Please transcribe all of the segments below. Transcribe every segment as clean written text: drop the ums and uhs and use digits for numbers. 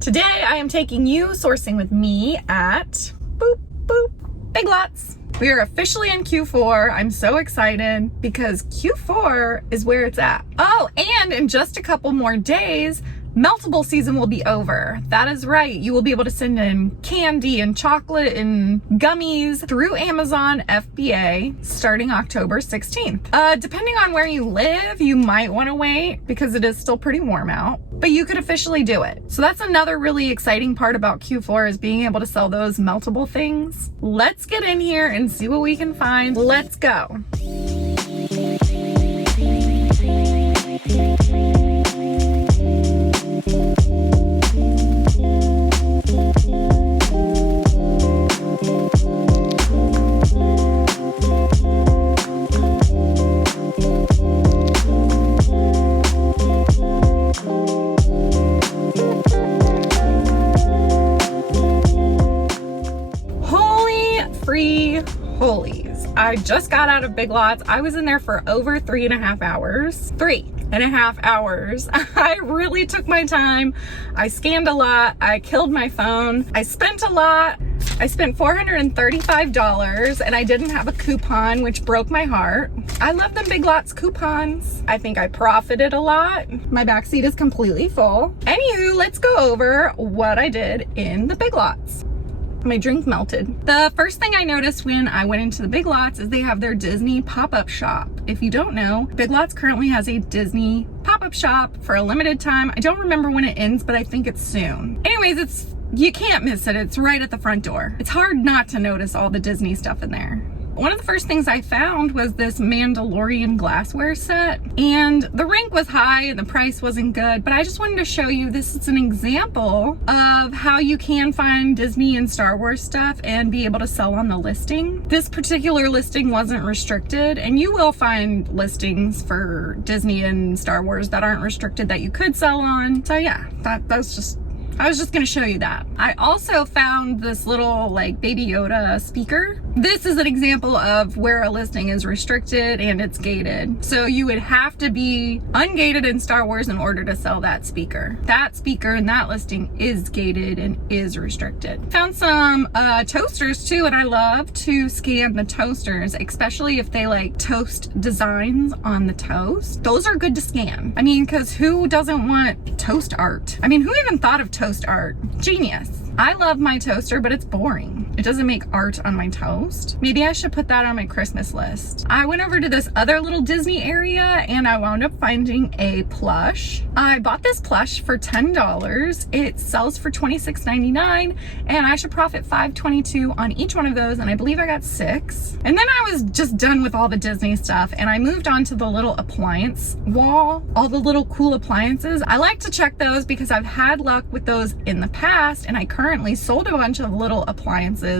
Today I am taking you sourcing with me at Big Lots. We are officially in Q4. I'm so excited because Q4 is where it's at. Oh, and in just a couple more days, meltable season will be over. That is right. You will be able to send in candy and chocolate and gummies through Amazon FBA starting October 16th. Depending on where you live, you might want to wait because it is still pretty warm out, but you could officially do it. So that's another really exciting part about Q4 is being able to sell those meltable things. Let's get in here and see what we can find. Let's go. Holies. I just got out of Big Lots. I was in there for over 3.5 hours. 3.5 hours. I really took my time. I scanned a lot. I killed my phone. I spent a lot. I spent $435 and I didn't have a coupon, which broke my heart. I love them Big Lots coupons. I think I profited a lot. My backseat is completely full. Anywho, let's go over what I did in the Big Lots. My drink melted. The first thing I noticed when I went into the Big Lots is they have their Disney pop-up shop. If you don't know, Big Lots currently has a Disney pop-up shop for a limited time. I don't remember when it ends, but I think it's soon. Anyways, you can't miss it. It's right at the front door. It's hard not to notice all the Disney stuff in there. One of the first things I found was this Mandalorian glassware set, and the rank was high and the price wasn't good, but I just wanted to show you this is an example of how you can find Disney and Star Wars stuff and be able to sell on the listing. This particular listing wasn't restricted, and you will find listings for Disney and Star Wars that aren't restricted that you could sell on. So yeah, I was just gonna show you that. I also found this little like Baby Yoda speaker. This is an example of where a listing is restricted and it's gated. So you would have to be ungated in Star Wars in order to sell that speaker. That speaker and that listing is gated and is restricted. Found some toasters too, and I love to scan the toasters, especially if they like toast designs on the toast. Those are good to scan. I mean, because who doesn't want toast art? I mean, who even thought of toast art? Genius. I love my toaster, but it's boring. It doesn't make art on my toast. Maybe I should put that on my Christmas list. I went over to this other little Disney area and I wound up finding a plush. I bought this plush for $10. It sells for $26.99 and I should profit $5.22 on each one of those, and I believe I got 6. And then I was just done with all the Disney stuff and I moved on to the little appliance wall, all the little cool appliances. I like to check those because I've had luck with those in the past, and I currently sold a bunch of little appliances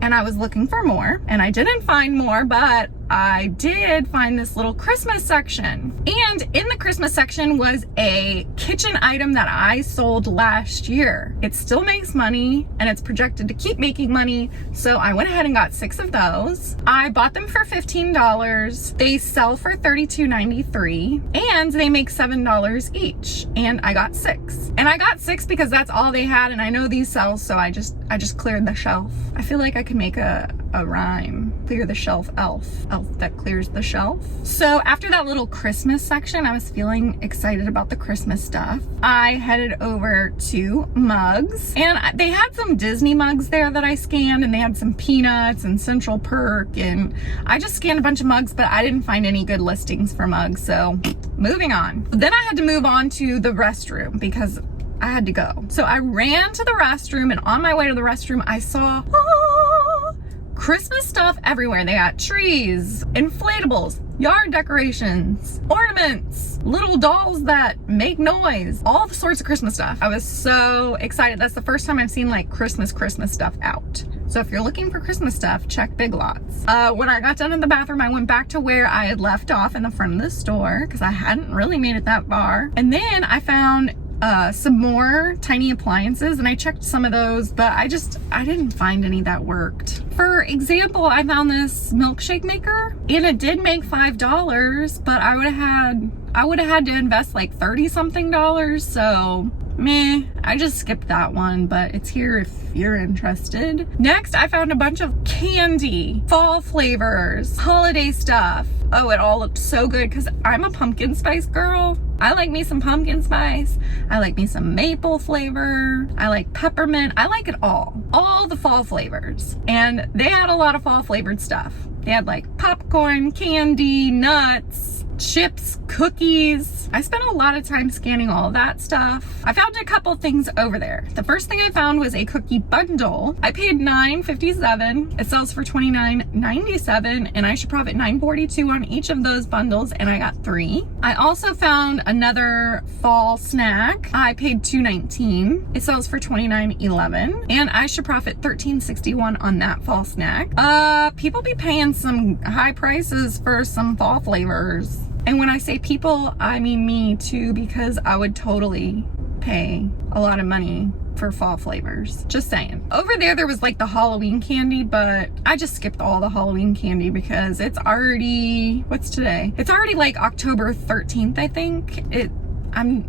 and I was looking for more and I didn't find more, but I did find this little Christmas section. And in the Christmas section was a kitchen item that I sold last year. It still makes money and it's projected to keep making money. So I went ahead and got 6 of those. I bought them for $15. They sell for $32.93 and they make $7 each. And I got 6. And I got 6 because that's all they had. And I know these sell, so I just cleared the shelf. I feel like I could make a rhyme. Clear the shelf, elf that clears the shelf. So after that little Christmas section, I was feeling excited about the Christmas stuff. I headed over to mugs, and they had some Disney mugs there that I scanned, and they had some Peanuts and Central Perk, and I just scanned a bunch of mugs, but I didn't find any good listings for mugs, so moving on. Then I had to move on to the restroom because I had to go. So I ran to the restroom, and on my way to the restroom, I saw Christmas stuff everywhere. They got trees, inflatables, yard decorations, ornaments, little dolls that make noise, all the sorts of Christmas stuff. I was so excited. That's the first time I've seen like Christmas stuff out. So if you're looking for Christmas stuff, check Big Lots. When I got done in the bathroom, I went back to where I had left off in the front of the store because I hadn't really made it that far. And then I found some more tiny appliances, and I checked some of those, but I didn't find any that worked. For example, I found this milkshake maker and it did make $5, but I would have had to invest like $30 something. So meh, I just skipped that one, but it's here if you're interested. Next, I found a bunch of candy, fall flavors, holiday stuff. Oh, it all looked so good because I'm a pumpkin spice girl. I like me some pumpkin spice. I like me some maple flavor. I like peppermint. I like it all the fall flavors. And they had a lot of fall flavored stuff. They had like popcorn, candy, nuts, chips, cookies. I spent a lot of time scanning all of that stuff. I found a couple things over there. The first thing I found was a cookie bundle. I paid $9.57. It sells for $29.97, and I should profit $9.42 on each of those bundles, and I got 3. I also found another fall snack. I paid $2.19. It sells for $29.11, and I should profit $13.61 on that fall snack. People be paying some high prices for some fall flavors. And when I say people, I mean me too, because I would totally pay a lot of money for fall flavors. Just saying. Over there was like the Halloween candy, but I just skipped all the Halloween candy because it's already, what's today? It's already like October 13th, I think.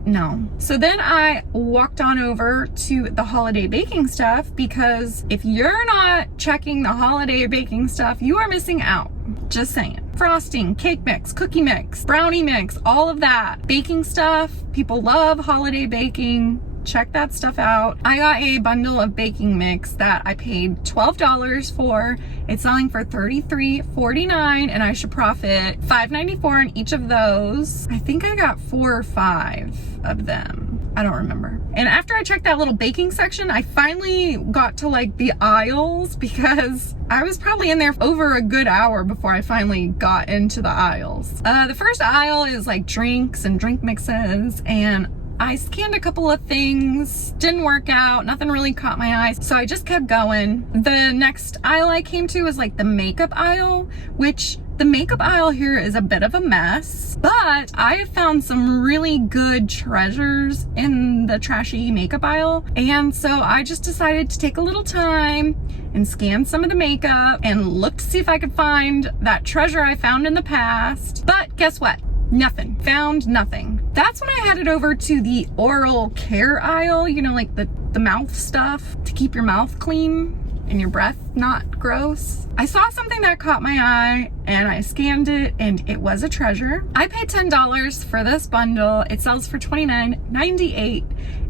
No. So then I walked on over to the holiday baking stuff, because if you're not checking the holiday baking stuff, you are missing out. Just saying. Frosting, cake mix, cookie mix, brownie mix, all of that. Baking stuff. People love holiday baking. Check that stuff out. I got a bundle of baking mix that I paid $12 for. It's selling for $33.49, and I should profit $5.94 on each of those. I think I got 4 or 5 of them. I don't remember. And after I checked that little baking section, I finally got to like the aisles, because I was probably in there over a good hour before I finally got into the aisles. The first aisle is like drinks and drink mixes, and I scanned a couple of things, didn't work out, nothing really caught my eye, so I just kept going. The next aisle I came to was like the makeup aisle, which the makeup aisle here is a bit of a mess, but I have found some really good treasures in the trashy makeup aisle, and so I just decided to take a little time and scan some of the makeup and look to see if I could find that treasure I found in the past. But guess what? Nothing. Found nothing. That's when I headed over to the oral care aisle, you know, like the mouth stuff to keep your mouth clean and your breath not gross. I saw something that caught my eye, and I scanned it, and it was a treasure. I paid $10 for this bundle. It sells for $29.98.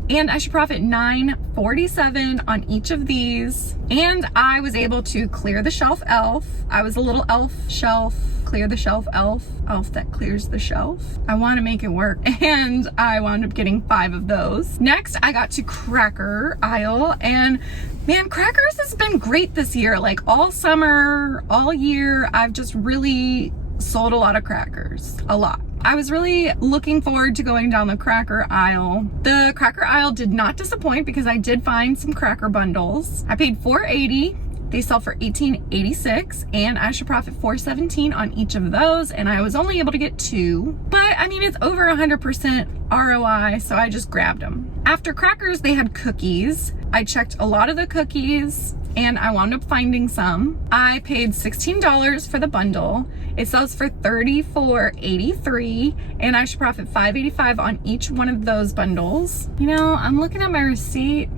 And I should profit $9.47 on each of these. And I was able to clear the shelf elf. I was a little elf shelf, clear the shelf elf that clears the shelf. I want to make it work. And I wound up getting 5 of those. Next, I got to cracker aisle, and man, crackers has been great this year. Like all summer, all year, I've just really sold a lot of crackers. A lot. I was really looking forward to going down the cracker aisle. The cracker aisle did not disappoint, because I did find some cracker bundles. I paid $4.80. They sell for $18.86, and I should profit $4.17 on each of those, and I was only able to get 2. But I mean, it's over 100% ROI, so I just grabbed them. After crackers, they had cookies. I checked a lot of the cookies, and I wound up finding some. I paid $16 for the bundle. It sells for $34.83, and I should profit $5.85 on each one of those bundles. You know, I'm looking at my receipt,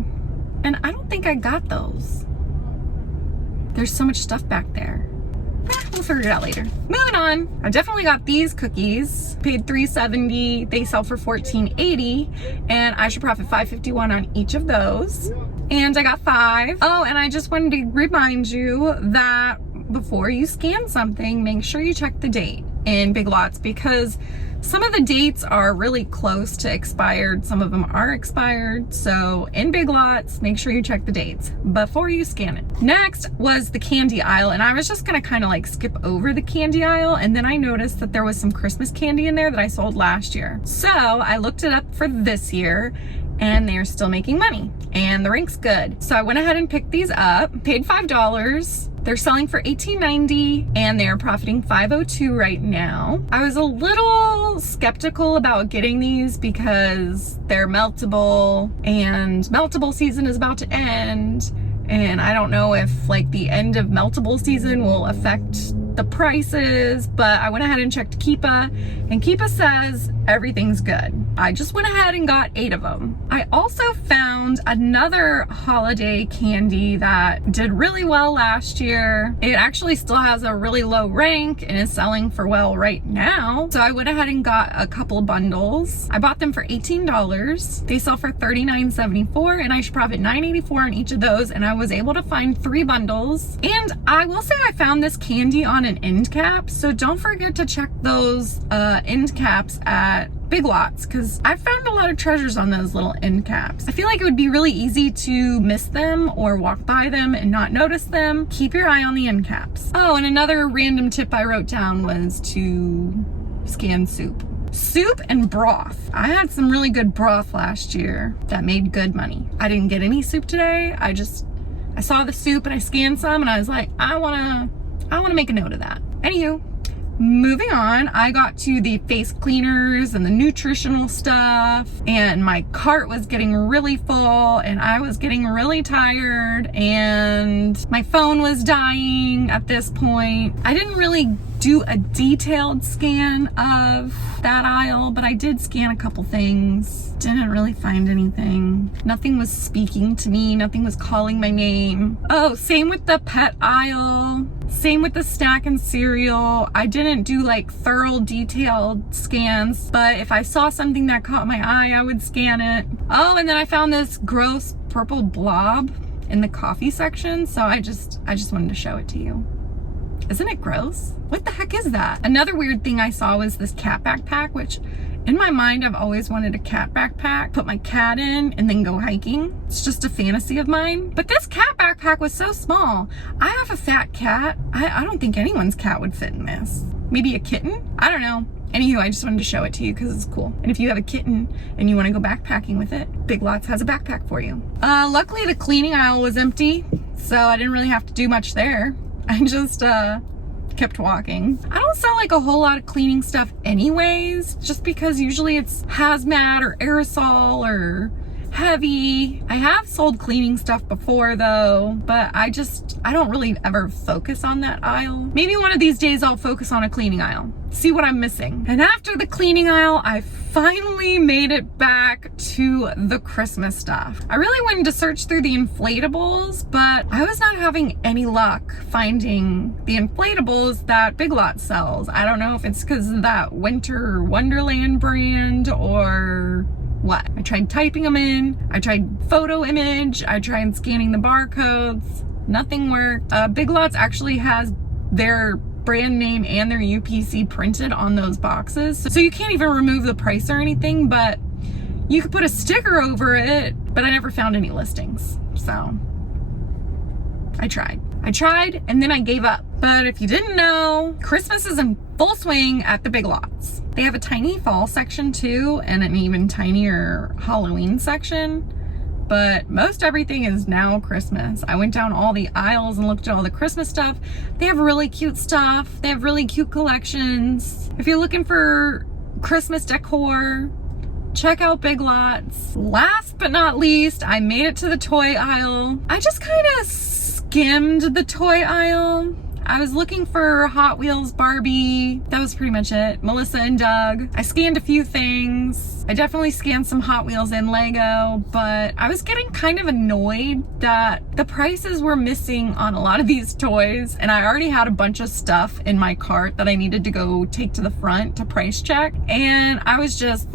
and I don't think I got those. There's so much stuff back there. We'll figure it out later. Moving on. I definitely got these cookies. Paid $3.70. They sell for $14.80, and I should profit $5.51 on each of those. And I got 5. Oh, and I just wanted to remind you that before you scan something, make sure you check the date in Big Lots, because some of the dates are really close to expired. Some of them are expired. So in Big Lots, make sure you check the dates before you scan it. Next was the candy aisle, and I was just gonna kind of like skip over the candy aisle, and then I noticed that there was some Christmas candy in there that I sold last year. So I looked it up for this year, and they're still making money, and the rink's good. So I went ahead and picked these up, paid $5. They're selling for $18.90, and they're profiting $5.02 right now. I was a little skeptical about getting these because they're meltable, and meltable season is about to end, and I don't know if like the end of meltable season will affect the prices, but I went ahead and checked Keepa, and Keepa says everything's good. I just went ahead and got 8 of them. I also found another holiday candy that did really well last year. It actually still has a really low rank and is selling for well right now. So I went ahead and got a couple bundles. I bought them for $18. They sell for $39.74, and I should profit $9.84 on each of those, and I was able to find 3 bundles. And I will say I found this candy on an end cap, so don't forget to check those end caps at Big Lots, because I found a lot of treasures on those little end caps. I feel like it would be really easy to miss them or walk by them and not notice them. Keep your eye on the end caps. Oh, and another random tip I wrote down was to scan soup. Soup and broth. I had some really good broth last year that made good money. I didn't get any soup today. I saw the soup and I scanned some, and I was like, I wanna make a note of that. Anywho, moving on, I got to the face cleaners and the nutritional stuff, and my cart was getting really full and I was getting really tired and my phone was dying at this point. I didn't really do a detailed scan of that aisle, but I did scan a couple things. Didn't really find anything. Nothing was speaking to me. Nothing was calling my name. Oh, same with the pet aisle. Same with the snack and cereal. I didn't do like thorough detailed scans, but if I saw something that caught my eye, I would scan it. Oh, and then I found this gross purple blob in the coffee section, so I just wanted to show it to you. Isn't it gross? What the heck is that? Another weird thing I saw was this cat backpack, which in my mind, I've always wanted a cat backpack, put my cat in and then go hiking. It's just a fantasy of mine. But this cat backpack was so small. I have a fat cat. I don't think anyone's cat would fit in this. Maybe a kitten? I don't know. Anywho, I just wanted to show it to you because it's cool. And if you have a kitten and you want to go backpacking with it, Big Lots has a backpack for you. Luckily, the cleaning aisle was empty, so I didn't really have to do much there. I just kept walking. I don't sell like a whole lot of cleaning stuff anyways, just because usually it's hazmat or aerosol or heavy. I have sold cleaning stuff before though, but I don't really ever focus on that aisle. Maybe one of these days I'll focus on a cleaning aisle, see what I'm missing. And after the cleaning aisle, I finally made it back to the Christmas stuff. I really wanted to search through the inflatables, but I was not having any luck finding the inflatables that Big Lots sells. I don't know if it's because of that Winter Wonderland brand or what. I tried typing them in, I tried photo image, I tried scanning the barcodes, nothing worked. Big Lots actually has their brand name and their UPC printed on those boxes, so you can't even remove the price or anything, but you could put a sticker over it. But I never found any listings, so I tried and then I gave up. But if you didn't know, Christmas is in full swing at the Big Lots. They have a tiny fall section too, and an even tinier Halloween section, but most everything is now Christmas. I went down all the aisles and looked at all the Christmas stuff. They have really cute stuff. They have really cute collections. If you're looking for Christmas decor, check out Big Lots. Last but not least, I made it to the toy aisle. I just kind of skimmed the toy aisle. I was looking for Hot Wheels Barbie. That was pretty much it. Melissa and Doug. I scanned a few things. I definitely scanned some Hot Wheels and Lego, but I was getting kind of annoyed that the prices were missing on a lot of these toys, and I already had a bunch of stuff in my cart that I needed to go take to the front to price check, and I was just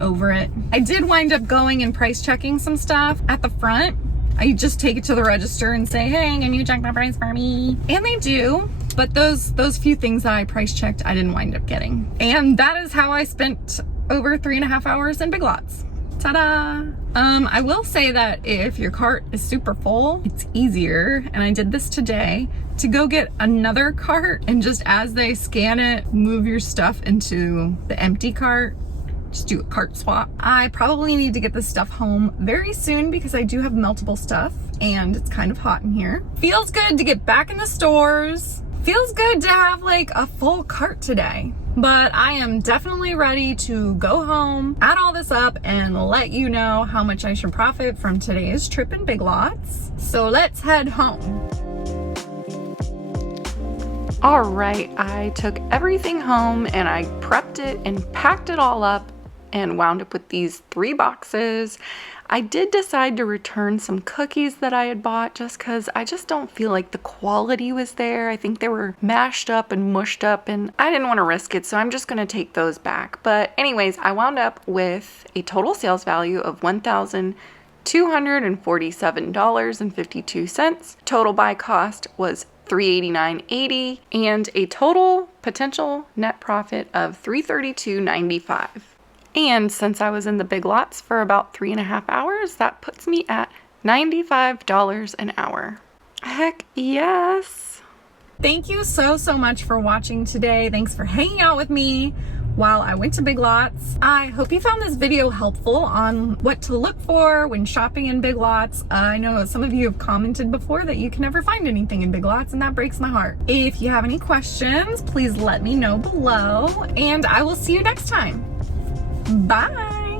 over it. I did wind up going and price checking some stuff at the front. I just take it to the register and say, hey, can you check my price for me? And they do, but those few things that I price checked, I didn't wind up getting. And that is how I spent over 3.5 hours in Big Lots. Ta-da! I will say that if your cart is super full, it's easier, and I did this today, to go get another cart and just as they scan it, move your stuff into the empty cart. Just do a cart swap. I probably need to get this stuff home very soon because I do have meltable stuff and it's kind of hot in here. Feels good to get back in the stores. Feels good to have like a full cart today. But I am definitely ready to go home, add all this up, and let you know how much I should profit from today's trip in Big Lots. So let's head home. All right, I took everything home and I prepped it and packed it all up and wound up with these 3 boxes. I did decide to return some cookies that I had bought just because I just don't feel like the quality was there. I think they were mashed up and mushed up and I didn't want to risk it, so I'm just going to take those back. But anyways, I wound up with a total sales value of $1,247.52. Total buy cost was $389.80 and a total potential net profit of $332.95. And since I was in the Big Lots for about 3.5 hours, that puts me at $95 an hour. Heck yes. Thank you so much for watching today. Thanks for hanging out with me while I went to Big Lots. I hope you found this video helpful on what to look for when shopping in Big Lots. I know some of you have commented before that you can never find anything in Big Lots, and that breaks my heart. If you have any questions, please let me know below, and I will see you next time. Bye.